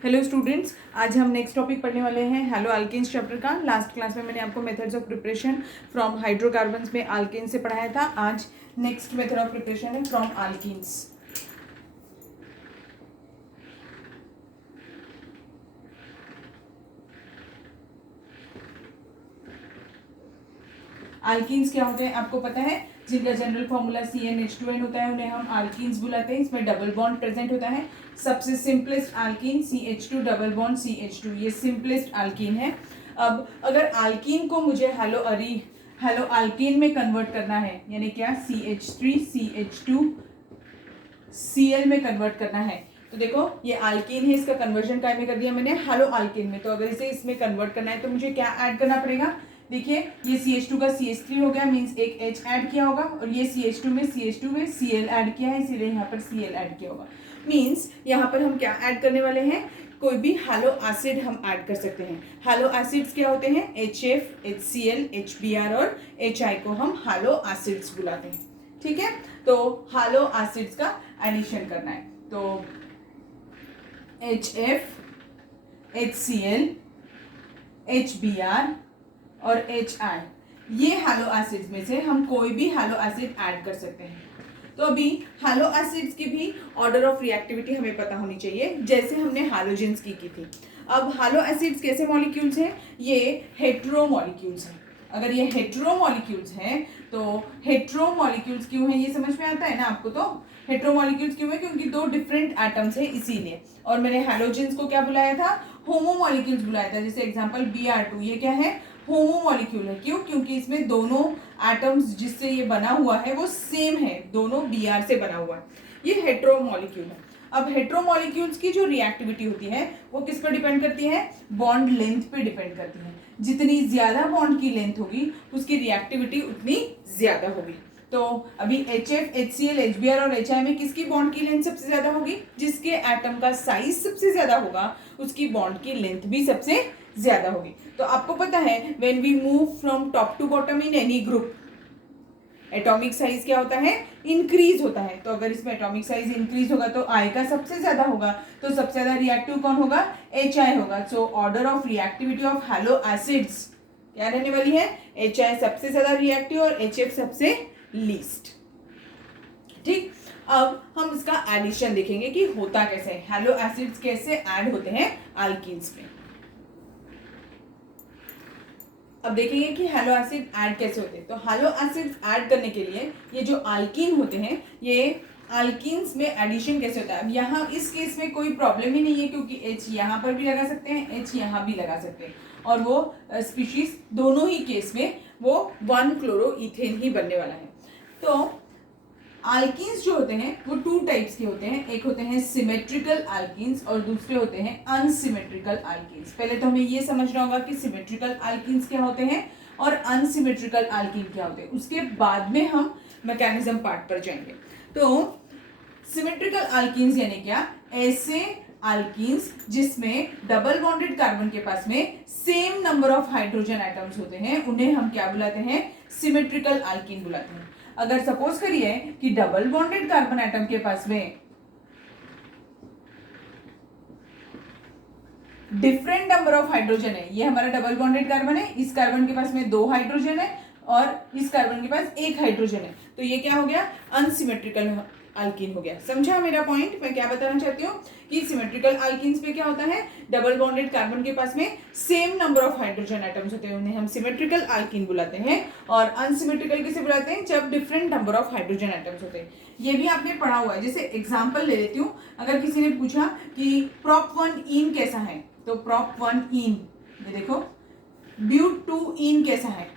Hello students, आज हम next topic पढ़ने वाले हैं हेलो अल्केन्स चैप्टर का। लास्ट क्लास में मैंने आपको methods of preparation from hydrocarbons में अल्केन से पढ़ाया था। आज नेक्स्ट मेथड ऑफ प्रिपरेशन है फ्रॉम अल्कीन्स। अल्कीन्स क्या होते हैं आपको पता है, जिनका जनरल फॉर्मूला CnH2n होता है, उन्हें हम अल्कीन्स बुलाते हैं। इसमें डबल बॉन्ड प्रेजेंट होता है। सबसे simplest alkyne CH2 double bond CH2, ये सिंपलेस्ट अल्कीन है। अब अगर अल्कीन को मुझे हेलो अल्कीन में कन्वर्ट करना है, यानी क्या CH3 CH2 Cl में कन्वर्ट करना है, तो देखो ये अल्कीन है, इसका कन्वर्जन काय में कर दिया मैंने, हेलो अल्कीन में। तो अगर इसे इसमें कन्वर्ट करना है तो मुझे क्या ऐड करना पड़ेगा। देखिए ये CH2 का CH3 हो गया, मीन्स एक H ऐड किया होगा, और ये CH2 में Cl ऐड किया है, इसीलिए यहाँ पर Cl ऐड किया होगा। मीन्स यहाँ पर हम क्या ऐड करने वाले हैं, कोई भी हैलो एसिड हम ऐड कर सकते हैं। हैलो एसिड्स क्या होते हैं, HF, HCl, HBr और HI को हम हैलो एसिड्स बुलाते हैं। ठीक है, तो हैलो एसिड्स का एडिशन करना है, तो HF, HCl, HBr और HI, ये हैलो एसिड्स में से हम कोई भी हैलो एसिड ऐड कर सकते हैं। तो अभी हैलो एसिड्स की भी ऑर्डर ऑफ रिएक्टिविटी हमें पता होनी चाहिए, जैसे हमने हैलोजेंस की थी। अब हैलो एसिड्स कैसे मॉलिक्यूल्स हैं, ये हेटेरो मॉलिक्यूल्स हैं। अगर ये हेटेरो मॉलिक्यूल्स हैं तो हेटेरो मॉलिक्यूल्स क्यों हैं, ये समझ में आता है ना आपको। तो हेटेरो मॉलिक्यूल्स क्यों है, क्योंकि दो डिफरेंट एटम्स है इसीलिए। और मैंने हैलोजेंस को क्या बुलाया था, होमो मॉलिक्यूल्स बुलाया था। जैसे एग्जांपल Br2, ये क्या है, होमो मॉलिक्यूल है। क्यों, क्योंकि इसमें दोनों एटम्स जिससे ये बना हुआ है वो सेम है, दोनों Br से बना हुआ है। ये हेटेरो मॉलिक्यूल है। अब हेटेरो मॉलिक्यूल्स की जो रिएक्टिविटी होती है वो किस पर डिपेंड करती है, बॉन्ड लेंथ पे डिपेंड करती है। जितनी ज्यादा बॉन्ड की लेंथ होगी उसकी रिएक्टिविटी उतनी ज्यादा होगी। तो अभी HF, HCl, HBr और HI में किसकी बॉन्ड की लेंथ सबसे ज्यादा होगी, जिसके एटम का साइज सबसे ज्यादा होगा उसकी बॉन्ड की लेंथ भी सबसे ज्यादा होगी। तो आपको पता है when we move from top to bottom in any group, atomic size क्या होता है, इंक्रीज होता है। तो अगर इसमें एटॉमिक साइज इंक्रीज होगा तो I का सबसे ज्यादा होगा, तो सबसे ज्यादा रिएक्टिव कौन होगा, HI होगा। So order of reactivity of hello acids क्या रहने वाली है, HI सबसे ज्यादा रिएक्टिव और HF सबसे लीस्ट। ठीक, अब हम इसका एडिशन देखेंगे कि होता कैसे है, हैलो एसिड्स कैसे ऐड होते हैं अल्कीन्स में। अब देखेंगे कि हैलो एसिड ऐड कैसे होते हैं। तो हैलो एसिड ऐड करने के लिए ये जो अल्कीन होते हैं, ये अल्कीन्स में एडिशन कैसे होता है। अब यहाँ इस केस में कोई प्रॉब्लम ही नहीं है, क्योंकि H यहाँ पर भी लगा सकते हैं, H यहाँ भी लगा सकते हैं, और वो स्पीशीज दोनों ही केस में वो 1-क्लोरोइथेन ही बनने वाला है। तो अल्कीन्स जो होते हैं वो टू टाइप्स के होते हैं, एक होते हैं सिमेट्रिकल अल्कीन्स और दूसरे होते हैं अनसिमेट्रिकल अल्कीन्स। पहले तो हमें ये समझना होगा कि सिमेट्रिकल अल्कीन्स क्या होते हैं और अनसिमेट्रिकल अल्कीन क्या होते हैं, उसके बाद में हम मैकेनिज्म पार्ट पर जाएंगे। तो सिमेट्रिकल अल्कीन्स यानी क्या, ऐसे अल्कीन्स जिसमें डबल बॉन्डेड कार्बन के पास में same number of hydrogen atoms होते हैं, उन्हें हम क्या बुलाते हैं, सिमेट्रिकल अल्कीन बुलाते हैं। अगर सपोज करिए कि डबल बॉन्डेड कार्बन एटम के पास में डिफरेंट नंबर ऑफ हाइड्रोजन है, ये हमारा डबल बॉन्डेड कार्बन है, इस कार्बन के पास में 2 हाइड्रोजन है और इस कार्बन के पास 1 हाइड्रोजन है, तो ये क्या हो गया, अनसिमेट्रिकल अल्कीन हो गया। समझा मेरा पॉइंट, मैं क्या बताना चाहती हूँ कि सिमेट्रिकल अल्कीन्स पे क्या होता है, डबल बॉन्डेड कार्बन के पास में same number of hydrogen atoms होते हैं, उन्हें हम सिमेट्रिकल अल्कीन बुलाते हैं। और अनसिमेट्रिकल किसे बुलाते हैं, जब different number of hydrogen atoms होते हैं। ये भी आपने पढ़ा हुआ है। जैसे एग्जाम्पल ले लेती हूँ, अगर किसी ने पूछा कि prop1ene कैसा है, तो prop1ene, ये देखो but2ene कैसा है,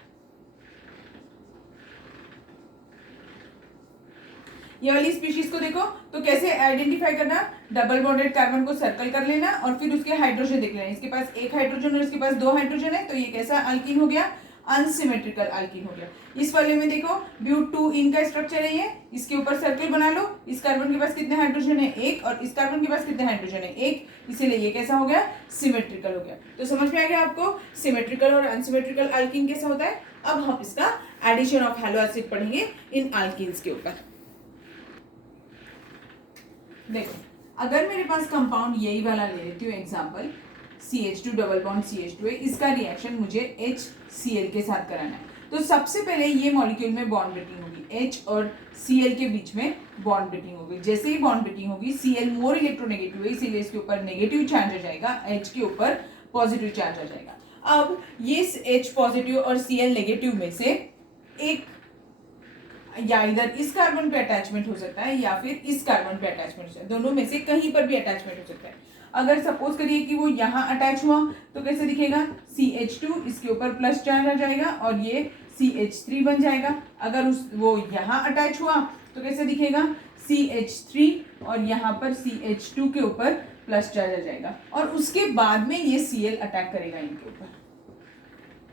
ये वाली स्पीशीज को देखो तो कैसे आइडेंटिफाई करना, डबल बॉन्डेड कार्बन को सर्कल कर लेना और फिर उसके हाइड्रोजन देख लेना, इसके पास 1 हाइड्रोजन और इसके पास 2 हाइड्रोजन है, तो ये कैसा अल्कीन हो गया, अनसिमेट्रिकल अल्कीन हो गया। इस वाले में देखो but2ene का स्ट्रक्चर है, ये इसके ऊपर सर्कल बना लो, इस कार्बन के पास कितने हाइड्रोजन है, 1, और इस कार्बन के पास कितने हाइड्रोजन है, 1, इसीलिए ये कैसा हो गया, सिमेट्रिकल हो गया। तो समझ में आ गया आपको सिमेट्रिकल और अनसिमेट्रिकल अल्कीन कैसा होता है। अब हम इसका एडिशन ऑफ हैलो एसिड पढ़ेंगे इन अल्कीन्स के ऊपर। देखो अगर मेरे पास कंपाउंड यही वाला ले लेती हूँ example CH2 double bond CH2 है, इसका रिएक्शन मुझे HCl के साथ कराना है। तो सबसे पहले ये मॉलिक्यूल में बॉन्ड ब्रेकिंग होगी, H और Cl के बीच में बॉन्ड ब्रेकिंग होगी। जैसे ही बॉन्ड ब्रेकिंग होगी, Cl मोर इलेक्ट्रोनेगेटिव है, इसीलिए इसके ऊपर नेगेटिव चार्ज आ जाएगा, H के ऊपर पॉजिटिव चार्ज आ जाएगा। अब ये H पॉजिटिव और Cl नेगेटिव में से एक या इधर इस कार्बन पे अटैचमेंट हो सकता है या फिर इस कार्बन पे अटैचमेंट हो सकता है, दोनों में से कहीं पर भी अटैचमेंट हो सकता है। अगर सपोज करिए कि वो यहाँ अटैच हुआ तो कैसे दिखेगा, CH2 इसके ऊपर प्लस चार्ज आ जाएगा और ये CH3 बन जाएगा। अगर वो यहाँ अटैच हुआ तो कैसे दिखेगा, CH3 और यहाँ पर CH2 के ऊपर प्लस चार्ज आ जाएगा और उसके बाद में ये Cl अटैक करेगा इनके ऊपर।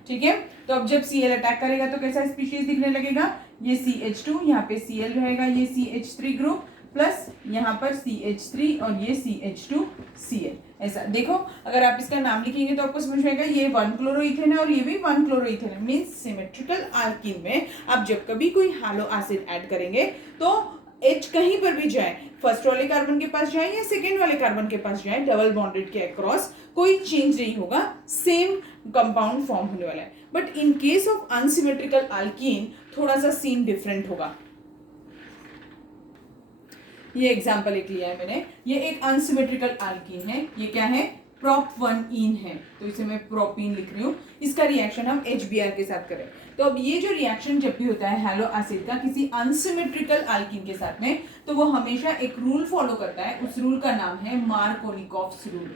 ठीक है, तो अब जब Cl अटैक करेगा तो कैसा स्पीशीज दिखने लगेगा, ये CH2 यहाँ पे Cl रहेगा, ये CH3 ग्रुप प्लस यहाँ पर CH3 और ये CH2Cl। ऐसा देखो, अगर आप इसका नाम लिखेंगे तो आपको समझ में आएगा, ये 1 क्लोरोइथेन है और ये भी 1 क्लोरोइथेन है। मीन्स सिमेट्रिकल अल्कीन में आप जब कभी कोई हैलो एसिड ऐड करेंगे तो H कहीं पर भी जाए, फर्स्ट वाले कार्बन के पास जाए या सेकेंड वाले कार्बन के पास जाए, डबल बॉन्डेड के अक्रॉस कोई चेंज नहीं होगा, सेम कंपाउंड फॉर्म होने वाला है। But in case of unsymmetrical alkyne थोड़ा सा सीन डिफरेंट होगा। ये एग्जांपल एक लिया है मैंने, ये एक अनसिमेट्रिकल अल्कीन है, ये क्या है, prop1ene है, तो इसे मैं प्रोपीन लिख रही हूँ। इसका रिएक्शन हम HBr के साथ करें। तो अब ये जो रिएक्शन जब भी होता है हैलो एसिड का किसी अनसिमेट्रिकल अल्कीन के साथ में, तो वो हमेशा एक रूल फॉलो करता है, उस रूल का नाम है मार्कोनिकॉफ्स रूल।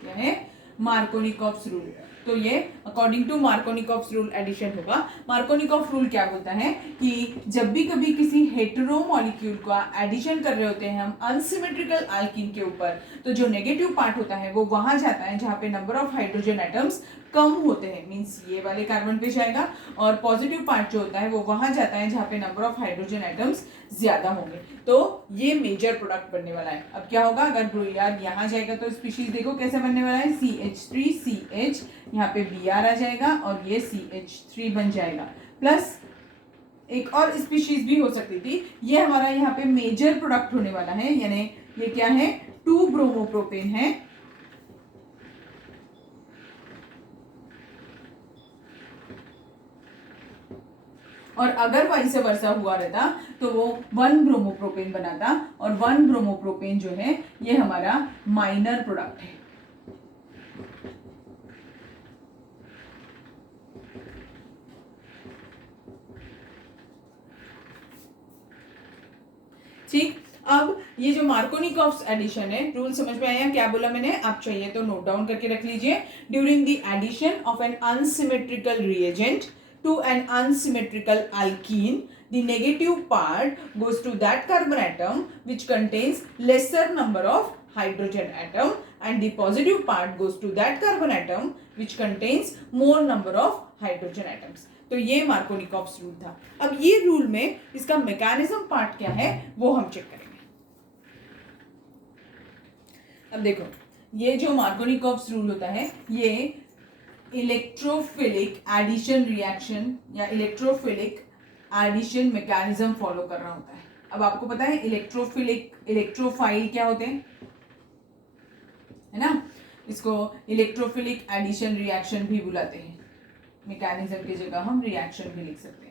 क्या है, मार्कोनिकॉफ्स रूल। तो ये according to Markovnikov's rule addition होगा। मार्कोनिकॉफ रूल क्या बोलता है कि जब भी कभी किसी हेटेरो मॉलिक्यूल का एडिशन कर रहे होते हैं हम अनसिमेट्रिकल अल्कीन के ऊपर, तो जो नेगेटिव पार्ट होता है वो वहां जाता है जहां पे number of hydrogen atoms come होते हैं, मींस ये वाले कार्बन पे जाएगा, और पॉजिटिव पार्ट जो होता है वो वहां जाता है जहां पे नंबर ऑफ हाइड्रोजन एटम्स ज्यादा होंगे। तो ये मेजर प्रोडक्ट बनने वाला है। अब क्या होगा, अगर ब्रोमियड यहाँ जाएगा तो स्पीशीज देखो कैसे बनने वाला है, CH3CH, यहाँ पे Br आ जाएगा और ये CH3 बन जाएगा। प्लस एक और स्पीशीज भी हो सकती थी, ये हमारा यहाँ पे मेजर प्रोडक्ट होने वाला है, यानी ये क्या है, 2 ब्रोमोप्रोपेन है, और अगर वाइस वर्सा हुआ रहता तो वो 1 ब्रोमोप्रोपेन बनाता, और 1 ब्रोमोप्रोपेन जो है ये हमारा माइनर प्रोडक्ट है। ठीक, अब ये जो मार्कोनिकॉफ्स एडिशन है, रूल समझ में आया, क्या बोला मैंने, आप चाहिए तो नोट डाउन करके रख लीजिए। During the addition of an unsymmetrical reagent to an unsymmetrical alkene, the negative part goes to that carbon atom which contains lesser number of hydrogen atom, and the positive part goes to that carbon atom which contains more number of hydrogen atoms. तो ये Markovnikov's rule था। अब ये rule में इसका mechanism part क्या है वो हम चेक करेंगे। अब देखो, ये जो मार्कोनिकॉफ्स रूल होता है ये इलेक्ट्रोफिलिक एडिशन रिएक्शन या इलेक्ट्रोफिलिक एडिशन मैकेनिज्म फॉलो कर रहा होता है। अब आपको पता है इलेक्ट्रोफिलिक, इलेक्ट्रोफाइल क्या होते हैं, है ना, इसको इलेक्ट्रोफिलिक एडिशन रिएक्शन भी बुलाते हैं, मैकेनिज्म की जगह हम रिएक्शन भी लिख सकते हैं।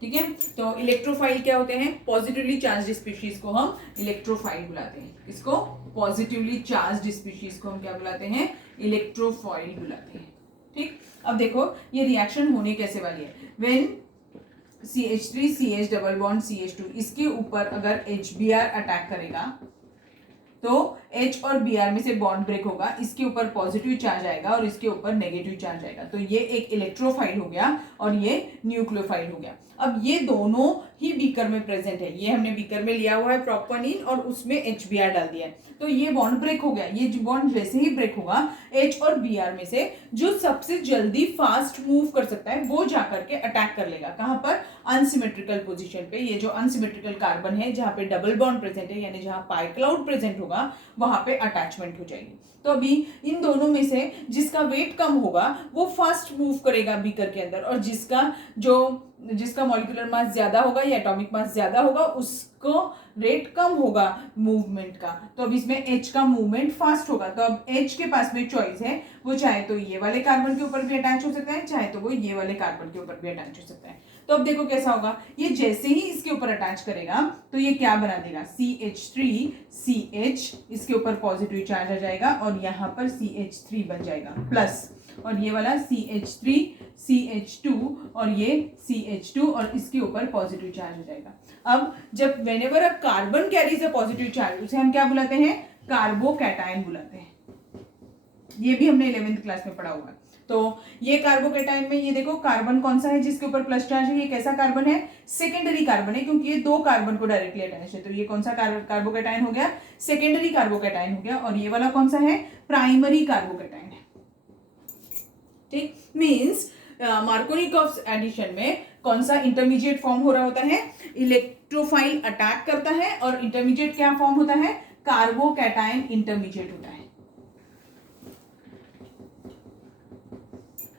ठीक है, तो इलेक्ट्रोफाइल क्या होते हैं, पॉजिटिवली चार्ज्ड स्पीशीज को हम इलेक्ट्रोफाइल बुलाते हैं। इसको पॉजिटिवली चार्ज्ड स्पीशीज को हम क्या बुलाते हैं, इलेक्ट्रोफाइल बुलाते हैं। ठीक, अब देखो ये रिएक्शन होने कैसे वाली है, when CH3CH double bond CH2 इसके ऊपर अगर HBr अटैक करेगा तो H और Br में से बॉन्ड ब्रेक होगा, इसके ऊपर पॉजिटिव चार्ज आएगा और इसके ऊपर नेगेटिव चार्ज आएगा, तो ये एक इलेक्ट्रोफाइल हो गया और ये न्यूक्लियोफाइल हो गया। अब ये दोनों ही बीकर में प्रेजेंट है, ये हमने बीकर में लिया हुआ है प्रोपनीन और उसमें HBr डाल दिया है, तो ये बॉन्ड ब्रेक हो गया। ये बॉन्ड जैसे ही ब्रेक होगा H और Br में से जो सबसे जल्दी फास्ट मूव कर सकता है वो जाकर के अटैक कर लेगा, कहां पर, अनसिमेट्रिकल पोजीशन पे। ये जो अनसिमेट्रिकल कार्बन है जहां पे डबल बॉन्ड प्रेजेंट है, यानी जहां पाई क्लाउड प्रेजेंट होगा वहां पे अटैचमेंट हो जाएगी। तो अभी इन दोनों में से जिसका वेट कम होगा वो फास्ट मूव करेगा बीकर के अंदर, और जिसका जो जिसका मॉलिक्यूलर मास ज्यादा होगा या एटॉमिक मास ज्यादा होगा उसको रेट कम होगा मूवमेंट का, तो अब इसमें H का मूवमेंट फास्ट होगा। तो अब H के पास में चॉइस है, वो चाहे तो ये वाले कार्बन के ऊपर भी अटैच हो सकता है, चाहे तो वो ये वाले कार्बन के ऊपर भी अटैच हो सकता है। तो अब देखो कैसा होगा, ये जैसे ही इसके ऊपर अटैच करेगा तो ये क्या बना देगा, CH3CH, इसके ऊपर पॉजिटिव चार्ज आ जाएगा और यहाँ पर CH3 बन जाएगा प्लस, और ये वाला CH3 CH2 और ये CH2 और इसके ऊपर पॉजिटिव चार्ज हो जाएगा। अब जब whenever a carbon carries a positive charge, उसे हम क्या बुलाते हैं, कार्बोकैटायन बुलाते हैं। ये भी हमने 11th क्लास में पढ़ा हुआ है। तो ये कार्बोकैटायन में ये देखो कार्बन कौन सा है जिसके ऊपर प्लस चार्ज है, ये कैसा कार्बन है, सेकेंडरी कार्बन है, क्योंकि ये दो कार्बन को डायरेक्टली अटैच है। तो ये कौन सा कार्बोकैटायन हो गया, सेकेंडरी कार्बोकैटायन हो गया। और ये वाला कौन सा है, प्राइमरी कार्बोकैटायन है। ठीक, मींस मार्कोनिकॉफ एडिशन में कौन सा इंटरमीडिएट फॉर्म हो रहा होता है, इलेक्ट्रोफाइल अटैक करता है और इंटरमीडिएट क्या फॉर्म होता है, कार्बोकैटायन इंटरमीडिएट होता है।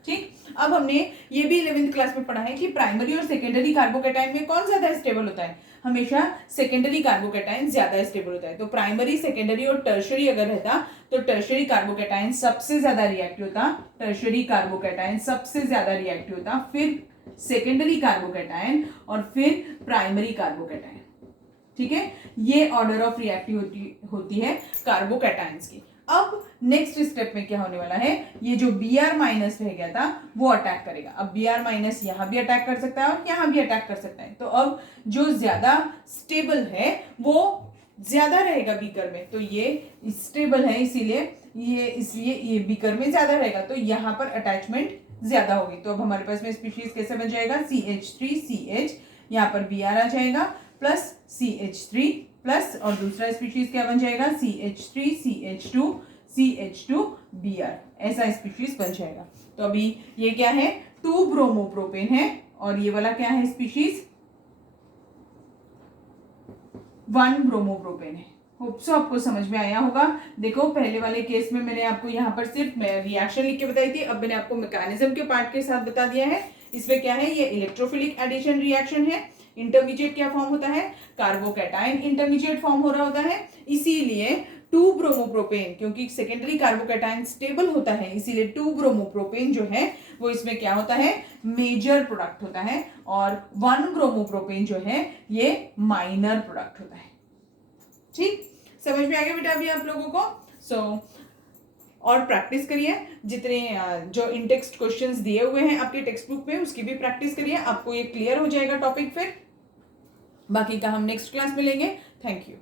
ठीक, अब हमने ये भी 11th क्लास में पढ़ा है कि प्राइमरी और सेकेंडरी कार्बोकैटायन में कौन ज्यादा स्टेबल होता है, हमेशा सेकेंडरी कार्बोकैटायन ज्यादा स्टेबल होता है। तो प्राइमरी, सेकेंडरी और टर्शरी अगर रहता तो टर्शरी कार्बोकैटायन सबसे ज्यादा रिएक्टिव होता, टर्शरी कार्बोकैटायन सबसे ज्यादा रिएक्टिव होता, फिर सेकेंडरी कार्बोकैटायन और फिर प्राइमरी कार्बोकैटायन। ठीक है, ये ऑर्डर ऑफ रिएक्टिविटी होती है कार्बोकैटायंस की। अब नेक्स्ट स्टेप में क्या होने वाला है, ये जो Br माइनस रह गया था वो अटैक करेगा। अब Br माइनस यहां भी अटैक कर सकता है और यहां भी अटैक कर सकता है। तो अब जो ज्यादा स्टेबल है वो ज्यादा रहेगा बीकर में, तो ये स्टेबल है इसीलिए ये बीकर में ज्यादा रहेगा, तो यहां पर अटैचमेंट ज्यादा होगी। तो अब हमारे पास में स्पीशीज कैसे बन जाएगा, CH3CH, यहाँ पर Br आ जाएगा प्लस CH3 प्लस, और दूसरा स्पीशीज क्या बन जाएगा, CH3CH2 CH2Br, ऐसा स्पीशीज बन जाएगा। तो अभी ये क्या है, 2 ब्रोमोप्रोपेन है और ये वाला क्या है स्पीशीज, 1 ब्रोमोप्रोपेन है। होप सो आपको समझ में आया होगा। देखो पहले वाले केस में मैंने आपको यहाँ पर सिर्फ रिएक्शन लिख के बताई थी, अब मैंने आपको मैकेनिज्म के पार्ट के साथ बता दिया है। इसमें क्या है, ये इलेक्ट्रोफिलिक एडिशन रिएक्शन है। इंटरमीडिएट क्या फॉर्म होता है, कार्बोकैटायन इंटरमीडिएट फॉर्म हो रहा होता है, इसीलिए 2 ब्रोमोप्रोपेन, क्योंकि सेकेंडरी कार्बोकैटायन स्टेबल होता है इसीलिए 2 ब्रोमोप्रोपेन जो है वो इसमें क्या होता है, मेजर प्रोडक्ट होता है, और 1 ब्रोमोप्रोपेन जो है ये माइनर प्रोडक्ट होता है। ठीक, समझ में आ गया बेटा अभी आप लोगों को। और प्रैक्टिस करिए, जितने जो इन टेक्स्ट क्वेश्चंस दिए हुए हैं आपके टेक्स्ट बुक में उसकी भी प्रैक्टिस करिए, आपको ये क्लियर हो जाएगा टॉपिक। फिर बाकी का हम नेक्स्ट क्लास में लेंगे। Thank you.